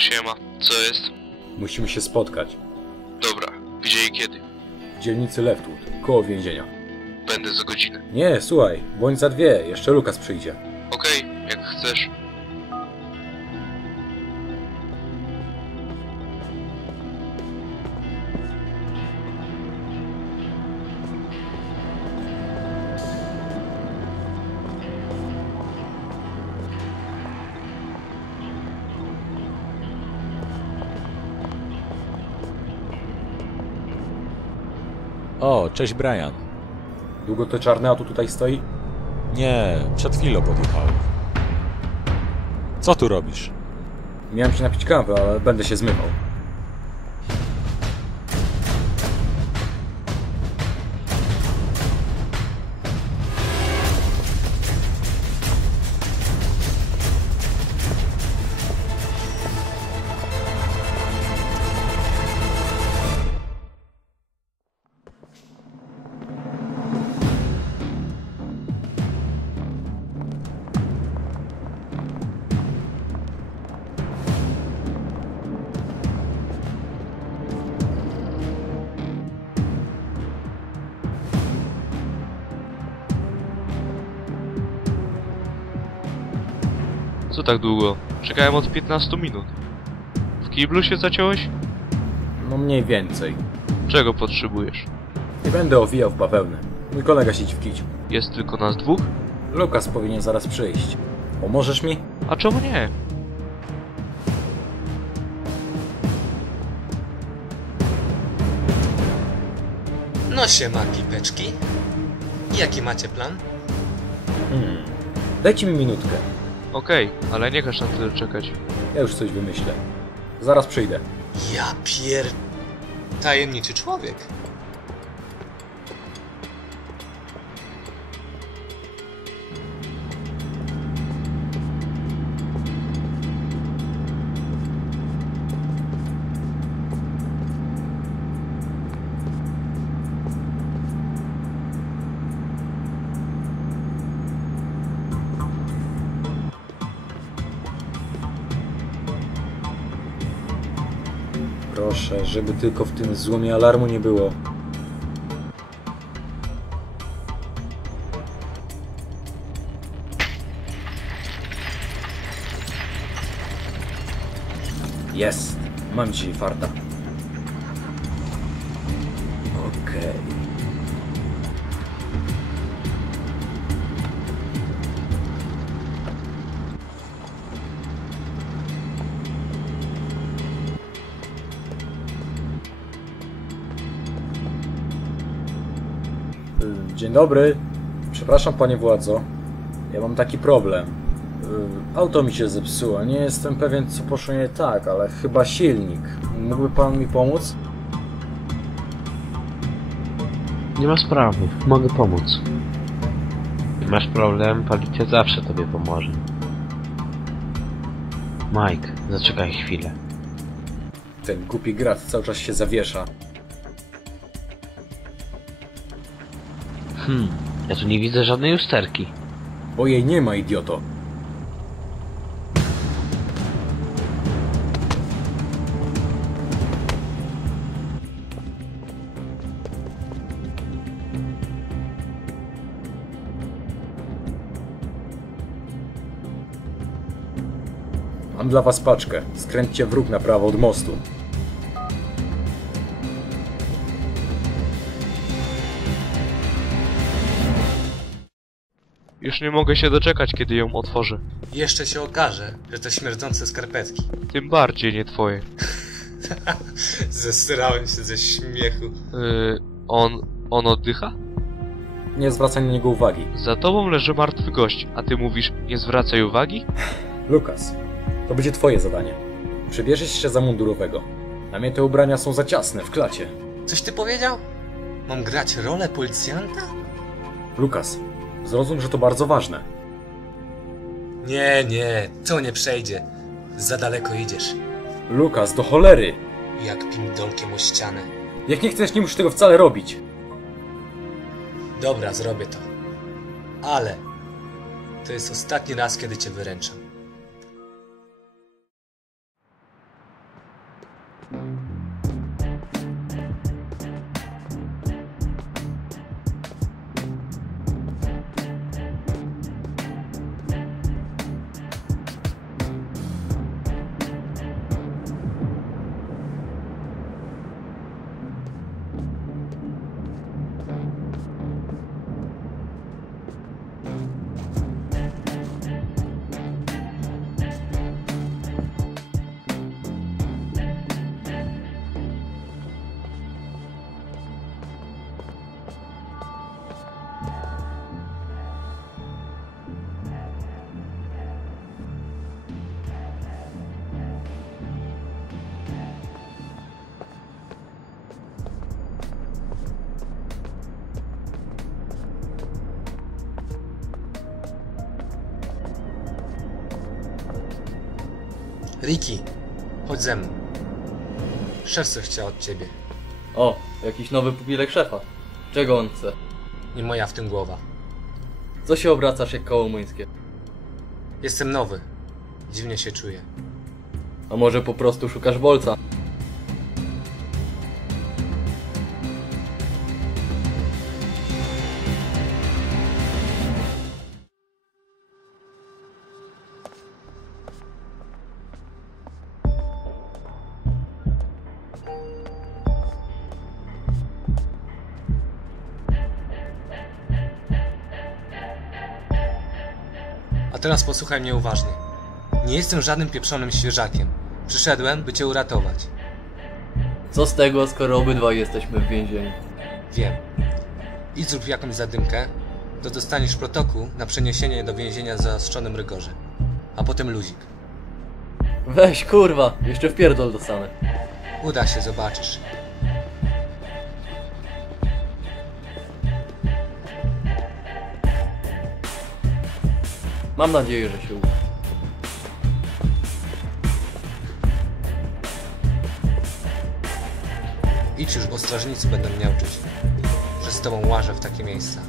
siema. Co jest? Musimy się spotkać. Dobra, gdzie i kiedy? W dzielnicy Leftwood, koło więzienia. Będę za godzinę. Nie, słuchaj, bądź za dwie, jeszcze Lukas przyjdzie. Okej, jak chcesz. O, cześć Brian. Długo to czarne auto tutaj stoi? Nie, przed chwilą podjechałem. Co tu robisz? Miałem się napić kawy, ale będę się zmywał. Co tak długo? Czekałem od 15 minut. W kiblu się zaciąłeś? No mniej więcej. Czego potrzebujesz? Nie będę owijał w bawełnę. Mój kolega siedzi w kiciu. Jest tylko nas dwóch? Lukas powinien zaraz przyjść. Pomożesz mi? A czemu nie? No siema, pipeczki. Jaki macie plan? Hmm. Dajcie mi minutkę. Okej, ale nie każ na tyle czekać. Ja już coś wymyślę. Zaraz przyjdę. Ja pier... Tajemniczy człowiek. Proszę, żeby tylko w tym złomie alarmu nie było. Jest! Mam dzisiaj farta. Dzień dobry. Przepraszam, panie władzo. Ja mam taki problem. Y, Auto mi się zepsuło. Nie jestem pewien, co poszło nie tak, ale chyba silnik. Mógłby pan mi pomóc? Nie ma sprawy, mogę pomóc. Masz problem, policja zawsze tobie pomoże. Mike, zaczekaj chwilę. Ten głupi grat cały czas się zawiesza. Hmm, ja tu nie widzę żadnej usterki. Bo jej nie ma, idioto. Mam dla was paczkę. Skręćcie w na prawo od mostu. Już nie mogę się doczekać, kiedy ją otworzę. Jeszcze się okaże, że to śmierdzące skarpetki. Tym bardziej nie twoje. Zesrałem się ze śmiechu. Yy, on... on oddycha? Nie zwracaj na niego uwagi. Za tobą leży martwy gość, a ty mówisz, nie zwracaj uwagi? Lukas, to będzie twoje zadanie. Przebierzesz się za mundurowego. Na mnie te ubrania są za ciasne w klacie. Coś ty powiedział? Mam grać rolę policjanta? Lukas, zrozum, że to bardzo ważne. Nie, nie, to nie przejdzie. Za daleko idziesz. Lukas, do cholery! Jak pindolkiem o ścianę. Jak nie chcesz, nie musisz tego wcale robić. Dobra, zrobię to. Ale to jest ostatni raz, kiedy cię wyręczam. Ricky, chodź ze mną. Szef coś chciał od ciebie. O, jakiś nowy pupilek szefa. Czego on chce? Nie moja w tym głowa. Co się obracasz jak koło młyńskie? Jestem nowy. Dziwnie się czuję. A może po prostu szukasz bolca? Teraz posłuchaj mnie uważnie. Nie jestem żadnym pieprzonym świeżakiem. Przyszedłem, by cię uratować. Co z tego, skoro obydwaj jesteśmy w więzieniu? Wiem. Idź zrób jakąś zadymkę, to dostaniesz protokół na przeniesienie do więzienia w zaostrzonym rygorze. A potem luzik. Weź kurwa, jeszcze w pierdol dostanę. Uda się, zobaczysz. Mam nadzieję, że się uda. Idź już, bo strażnicy będą miałczyć, że z tobą łażę w takie miejsca.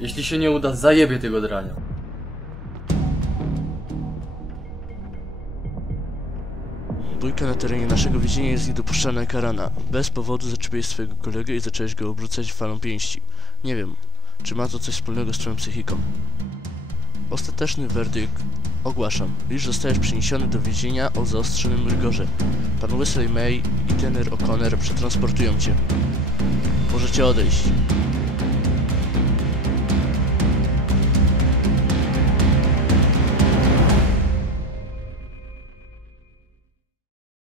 Jeśli się nie uda, zajebie tego drania. Bójka na terenie naszego więzienia jest niedopuszczalna i karana. Bez powodu zaczepiłeś swojego kolegę i zacząłeś go obrócać falą pięści. Nie wiem, czy ma to coś wspólnego z twoją psychiką. Ostateczny werdykt ogłaszam, iż zostajesz przeniesiony do więzienia o zaostrzonym rygorze. Pan Wesley May i tener O'Connor przetransportują cię. Możecie odejść.